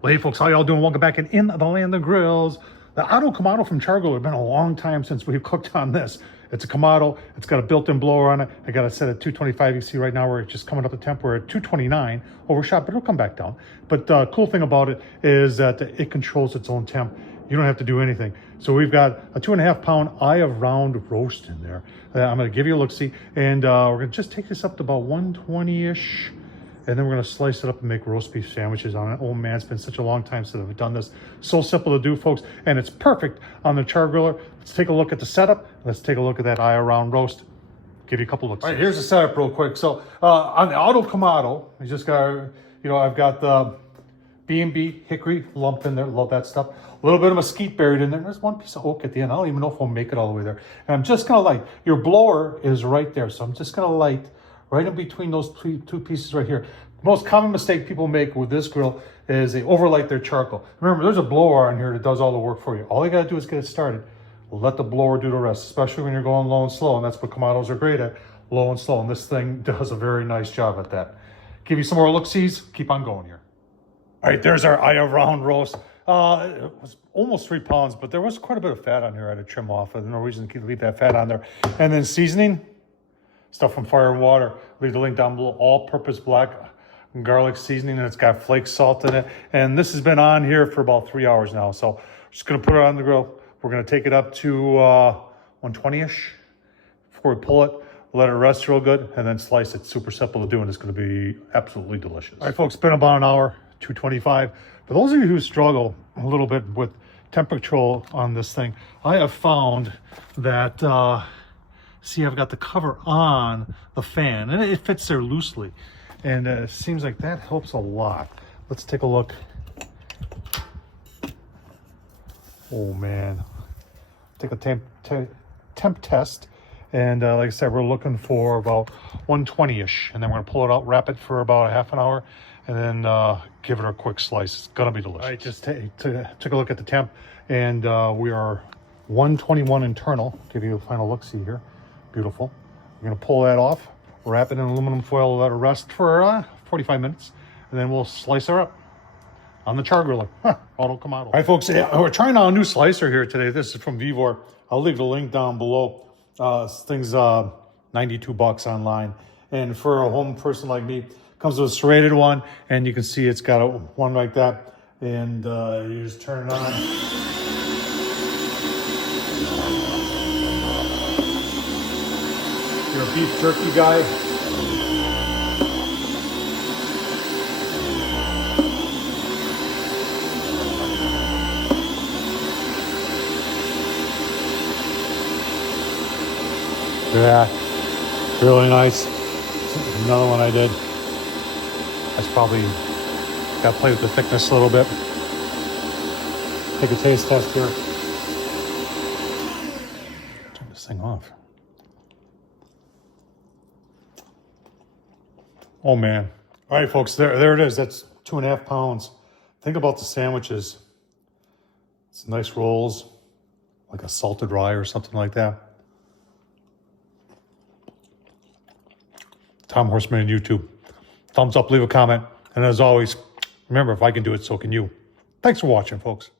Well, hey folks, how y'all doing? Welcome back in the land of grills. The Auto Kamado from Chargriller. It's been a long time since we've cooked on this. It's a Kamado. It's got a built-in blower on it. I got it set at 225. You see right now we're just coming up the temp. We're at 229 overshot, but it'll come back down. But the cool thing about it is that it controls its own temp. You don't have to do anything. So we've got a 2.5 pound eye of round roast in there. I'm going to give you a look-see, and we're going to just take this up to about 120-ish. And then we're going to slice it up and make roast beef sandwiches on it. Oh man, it's been such a long time since I've done this. So simple to do, folks, and it's perfect on the Char-Griller. Let's take a look at the setup. Let's take a look at that eye around roast. Give you a couple looks. All right, here's the setup real quick. So on the Auto Kamado, I just got, I've got the B&B hickory lump in there. Love that stuff. A little bit of mesquite buried in there. There's one piece of oak at the end. I don't even know if we'll make it all the way there. And I'm just going to light. Your blower is right there, so I'm just going to light right in between those two pieces right here. The most common mistake people make with this grill is they overlight their charcoal. Remember, there's a blower on here that does all the work for you. All you gotta do is get it started. Let the blower do the rest, especially when you're going low and slow, and that's what Kamados are great at, low and slow, and this thing does a very nice job at that. Give you some more look-sees, keep on going here. All right, there's our eye of round roast. It was almost 3 pounds, but there was quite a bit of fat on here I had to trim off. There's no reason to leave that fat on there. And then seasoning, stuff from Fire and Water. Leave the link down below. All-purpose black garlic seasoning, and it's got flake salt in it. And this has been on here for about 3 hours now. So I'm just going to put it on the grill. We're going to take it up to 120-ish before we pull it. Let it rest real good, and then slice it. Super simple to do, and it's going to be absolutely delicious. All right, folks, it's been about an hour, 225. For those of you who struggle a little bit with temperature control on this thing, I have found that see, I've got the cover on the fan, and it fits there loosely. And it seems like that helps a lot. Let's take a look. Oh, man. Take a temp test. And like I said, we're looking for about 120-ish. And then we're going to pull it out, wrap it for about a half an hour, and then give it a quick slice. It's going to be delicious. All right, just took a look at the temp, and we are 121 internal. Give you a final look-see here. Beautiful. We're going to pull that off, wrap it in aluminum foil, let it rest for 45 minutes, and then we'll slice her up on the Char-Griller. Auto Kamado. All right, folks, we're trying out a new slicer here today. This is from Vivor. I'll leave the link down below. This thing's $92 online. And for a home person like me, comes with a serrated one, and you can see it's got one like that. And you just turn it on. You're a beef jerky guy. Yeah, really nice. Another one I did. That's probably got to play with the thickness a little bit. Take a taste test here. Turn this thing off. Oh man. All right, folks, there it is. That's 2.5 pounds. Think about the sandwiches. It's nice rolls, like a salted rye or something like that. Tom Horsman on YouTube. Thumbs up, leave a comment. And as always, remember, if I can do it, so can you. Thanks for watching, folks.